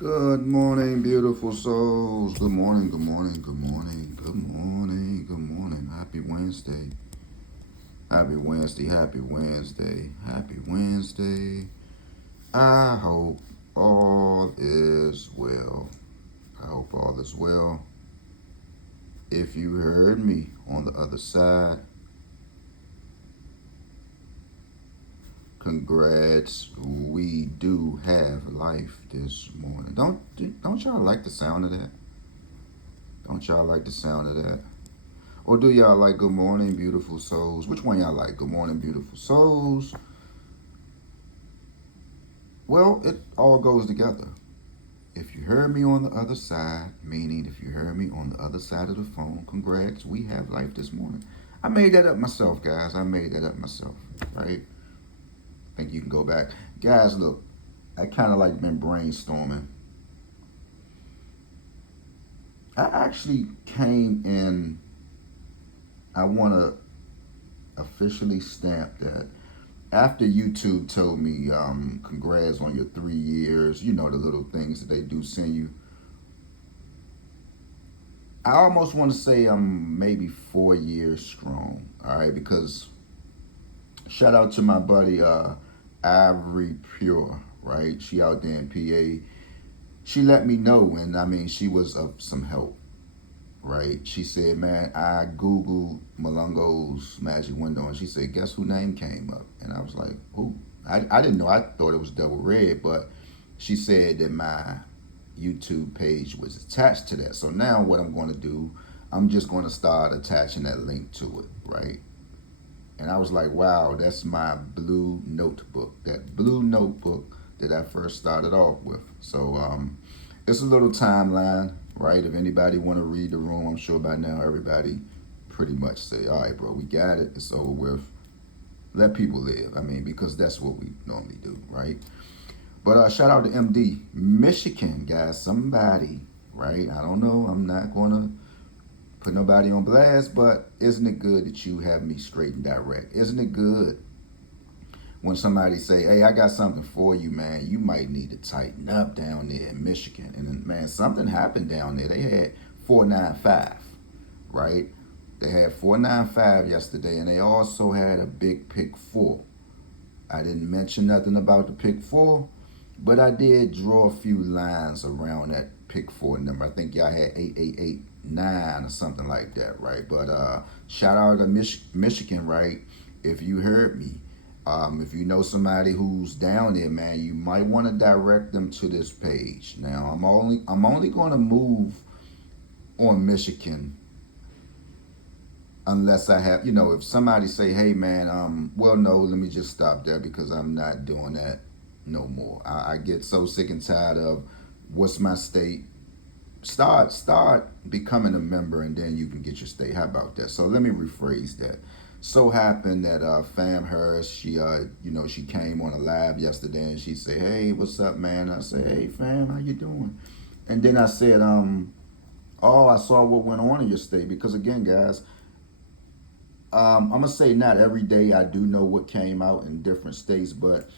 Good morning, beautiful souls. Good morning, good morning, good morning, good morning, good morning. Happy Wednesday. Happy Wednesday, happy Wednesday, happy Wednesday. I hope all is well. I hope all is well. If you heard me on the other side, congrats. We do have life this morning. Don't y'all like the sound of that? Don't y'all like the sound of that? Or do y'all like good morning, beautiful souls? Which one y'all like? Good morning, beautiful souls. Well, it all goes together. If you heard me on the other side, meaning if you heard me on the other side of the phone, congrats, we have life this morning. I made that up myself, guys. I made that up myself, right? I think you can go back. Guys, look, I kind of like been brainstorming. I actually came in, I want to officially stamp that after YouTube told me, congrats on your 3 years, you know, the little things that they do send you. I almost want to say I'm maybe 4 years strong, all right? Because shout out to my buddy Ivory Pure, right? She out there in PA. She let me know, and I mean, she was of some help, right? She said, man, I Googled Malungo's Magic Window, and she said, guess who name came up? And I was like, who? I didn't know. I thought it was Double Red, but she said that my YouTube page was attached to that. So now what I'm going to do, I'm just going to start attaching that link to it, right? And I was like, wow, that's my blue notebook, that blue notebook that I first started off with. So it's a little timeline, right? If anybody want to read the room, I'm sure by now everybody pretty much say, all right, bro, we got it. It's over with. Let people live. I mean, because that's what we normally do, right? But shout out to MD, Michigan, guys. Somebody, right? I don't know. I'm not going to put nobody on blast, but isn't it good that you have me straight and direct? Isn't it good when somebody say, hey, I got something for you, man. You might need to tighten up down there in Michigan. And then, man, something happened down there. They had 495, right? They had 495 yesterday, and they also had a big pick four. I didn't mention nothing about the pick four, but I did draw a few lines around that pick four number. I think y'all had 8889 or something like that, right? But shout out to Michigan, right? If you heard me, if you know somebody who's down there, man, you might want to direct them to this page. Now, I'm only going to move on Michigan unless I have, if somebody say, hey, man, well, no, let me just stop there because I'm not doing that no more. I get so sick and tired of what's my state. Start becoming a member, and then you can get your state. How about that? So let me rephrase that. So happened that Fam Harris, she came on a live yesterday, and she said, "Hey, what's up, man?" I said, "Hey, Fam, how you doing?" And then I said, "Oh, I saw what went on in your state." Because again, guys, I'm gonna say not every day I do know what came out in different states, but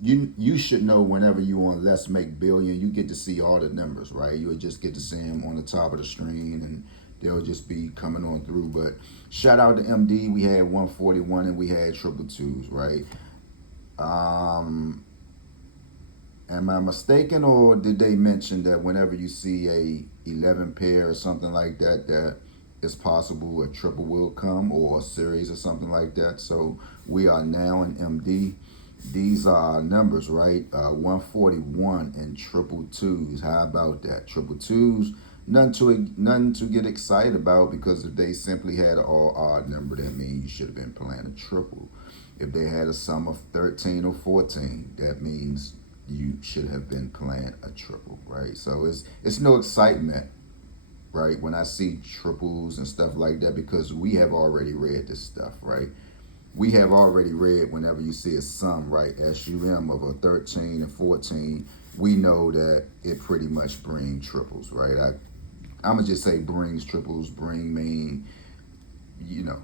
you should know whenever you on Let's Make Billion, you get to see all the numbers, right? You'll just get to see them on the top of the screen, and they'll just be coming on through. But shout out to MD, we had 141 and we had triple twos, right? Um, am I mistaken, or did they mention that whenever you see a 11 pair or something like that, that it's possible a triple will come or a series or something like that? So we are now in MD. These are numbers, right? 141 and triple twos. How about that? Triple twos, nothing to get excited about, because if they simply had an all odd number, that means you should have been playing a triple. If they had a sum of 13 or 14, that means you should have been playing a triple, right? So it's no excitement, right, when I see triples and stuff like that, because we have already read this stuff, right? We have already read whenever you see a sum, right, SUM of a 13 and 14, we know that it pretty much brings triples, right? I'm going to just say brings triples, mean, you know,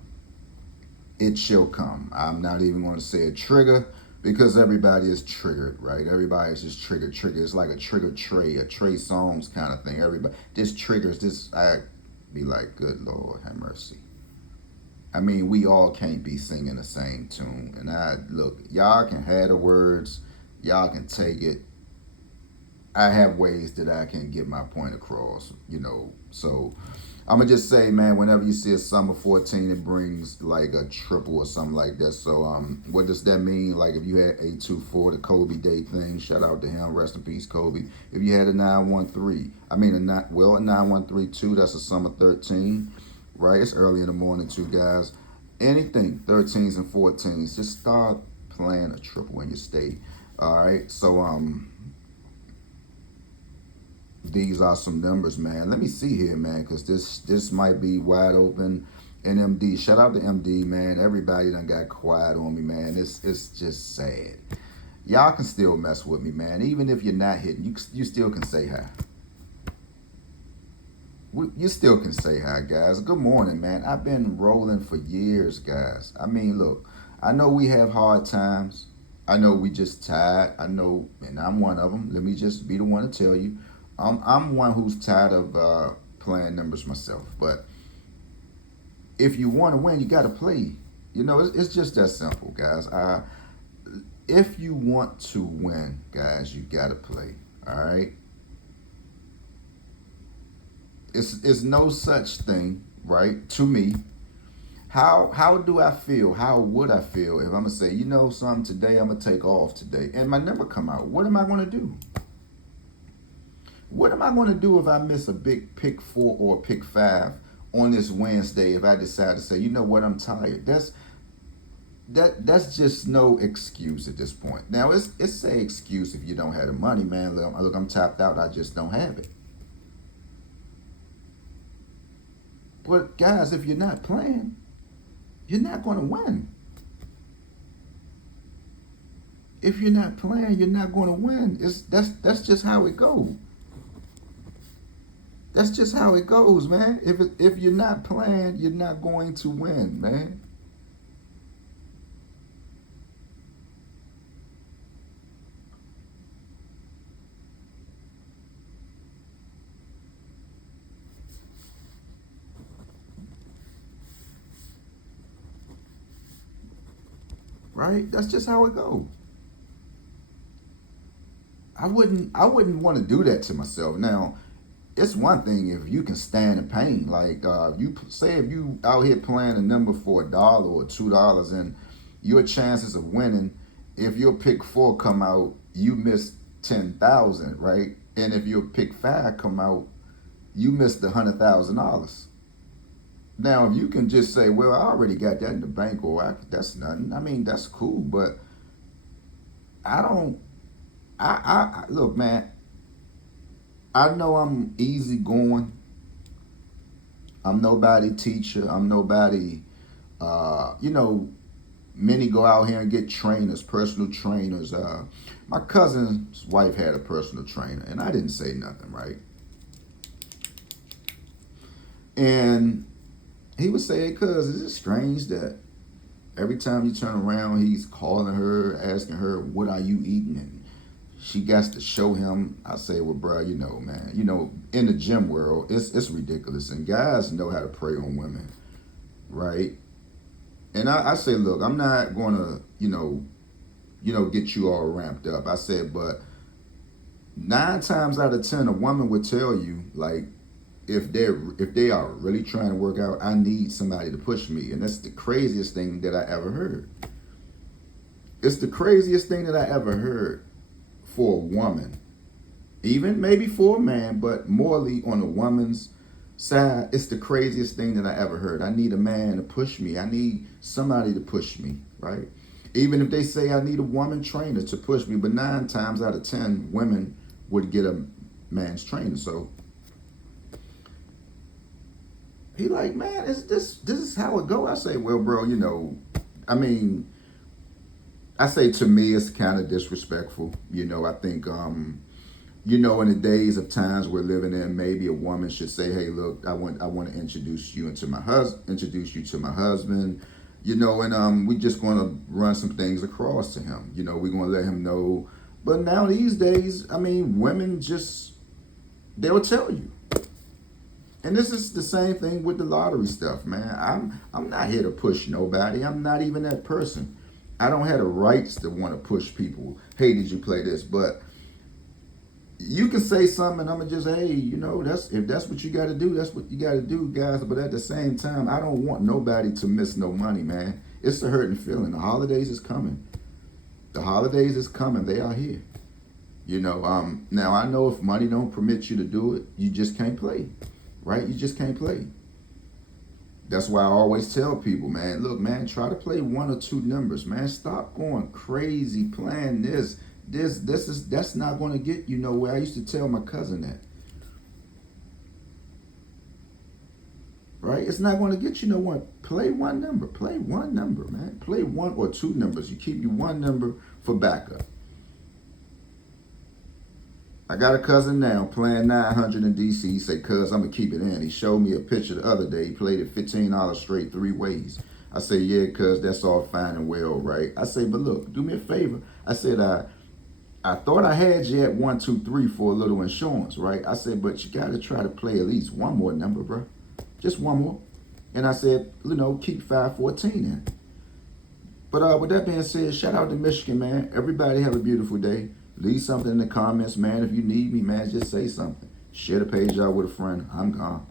it shall come. I'm not even going to say a trigger, because everybody is triggered, right? Everybody's just triggered. It's like a trigger Trey, a Trey Songz kind of thing. Everybody, this triggers this. I be like, good Lord, have mercy. I mean, we all can't be singing the same tune. And I look, y'all can have the words, y'all can take it. I have ways that I can get my point across, you know. So I'm gonna just say, man, whenever you see a summer 14, it brings like a triple or something like that. So what does that mean? Like if you had 824, the Kobe Day thing, shout out to him, rest in peace, Kobe. If you had a 913, I mean a 9132, that's a summer 13, right? It's early in the morning too, guys. Anything 13s and 14s, just start playing a triple in your state. All right, so these are some numbers, man. Let me see here, man, because this might be wide open. And MD, shout out to MD, man. Everybody done got quiet on me, man. It's just sad. Y'all can still mess with me, man. Even if you're not hitting, you still can say hi. You still can say hi, guys. Good morning, man. I've been rolling for years, guys. I mean, look, I know we have hard times. I know we just tired. I know, and I'm one of them. Let me just be the one to tell you. I'm one who's tired of playing numbers myself. But if you want to win, you got to play. You know, it's just that simple, guys. If you want to win, guys, you got to play. All right. It's no such thing, right? To me, how do I feel? How would I feel if I'm gonna say, you know, something today? I'm gonna take off today, and my number come out. What am I gonna do? What am I going to do if I miss a big pick 4 or pick 5 on this Wednesday if I decide to say, you know what, I'm tired? That's just no excuse at this point. Now, it's an excuse if you don't have the money, man. Look, I'm tapped out. I just don't have it. But, guys, if you're not playing, you're not going to win. If you're not playing, you're not going to win. That's just how it goes. That's just how it goes, man. If you're not playing, you're not going to win, man. Right? That's just how it goes. I wouldn't want to do that to myself. Now, it's one thing if you can stand the pain. Like you say, if you out here playing a number for $1 or $2, and your chances of winning, if your pick 4 come out, you miss 10,000, right? And if your pick 5 come out, you missed $100,000. Now, if you can just say, well, I already got that in the bank, or that's nothing. I mean, that's cool, but I don't. I look, man. I know I'm easy going. I'm nobody teacher. I'm nobody. You know, many go out here and get trainers, personal trainers. My cousin's wife had a personal trainer, and I didn't say nothing, right? And he would say, "Cuz, is it strange that every time you turn around, he's calling her, asking her, what are you eating?" And she gets to show him. I say, well, bro, you know, man, you know, in the gym world, it's ridiculous. And guys know how to prey on women, right? And I say, look, I'm not going to, get you all ramped up. I said, but 9 times out of 10, a woman would tell you, like, if they are really trying to work out, I need somebody to push me. And that's the craziest thing that I ever heard. It's the craziest thing that I ever heard for a woman. Even maybe for a man, but morally on a woman's side, it's the craziest thing that I ever heard. I need a man to push me. I need somebody to push me, right? Even if they say I need a woman trainer to push me, but 9 times out of 10, women would get a man's trainer. So he like, man, this is how it go. I say, well, bro, I mean, I say to me, it's kind of disrespectful. I think, in the days of times we're living in, maybe a woman should say, hey, look, I want to introduce you to my husband. And we just going to run some things across to him. We're going to let him know. But now these days, I mean, women just, they'll tell you. And this is the same thing with the lottery stuff, man. I'm not here to push nobody. I'm not even that person. I don't have the rights to want to push people. Hey, did you play this? But you can say something, and I'm gonna just, hey, that's if that's what you got to do, that's what you got to do, guys. But at the same time, I don't want nobody to miss no money, man. It's a hurting feeling. The holidays is coming. The holidays is coming. They are here. Now I know if money don't permit you to do it, you just can't play, right? You just can't play. That's why I always tell people, man, look, man, try to play one or two numbers, man. Stop going crazy playing this. That's not going to get you nowhere. I used to tell my cousin that. Right? It's not going to get you nowhere. Play one number. Play one number, man. Play one or two numbers. You keep you one number for backup. I got a cousin now playing 900 in DC. He said, cuz, I'm going to keep it in. He showed me a picture the other day. He played it $15 straight 3 ways. I said, yeah, cuz, that's all fine and well, right? I said, but look, do me a favor. I said, I thought I had you at 1, 2, 3 for a little insurance, right? I said, but you got to try to play at least one more number, bro. Just one more. And I said, keep 514 in. But with that being said, shout out to Michigan, man. Everybody have a beautiful day. Leave something in the comments, man. If you need me, man, just say something. Share the page out with a friend. I'm gone.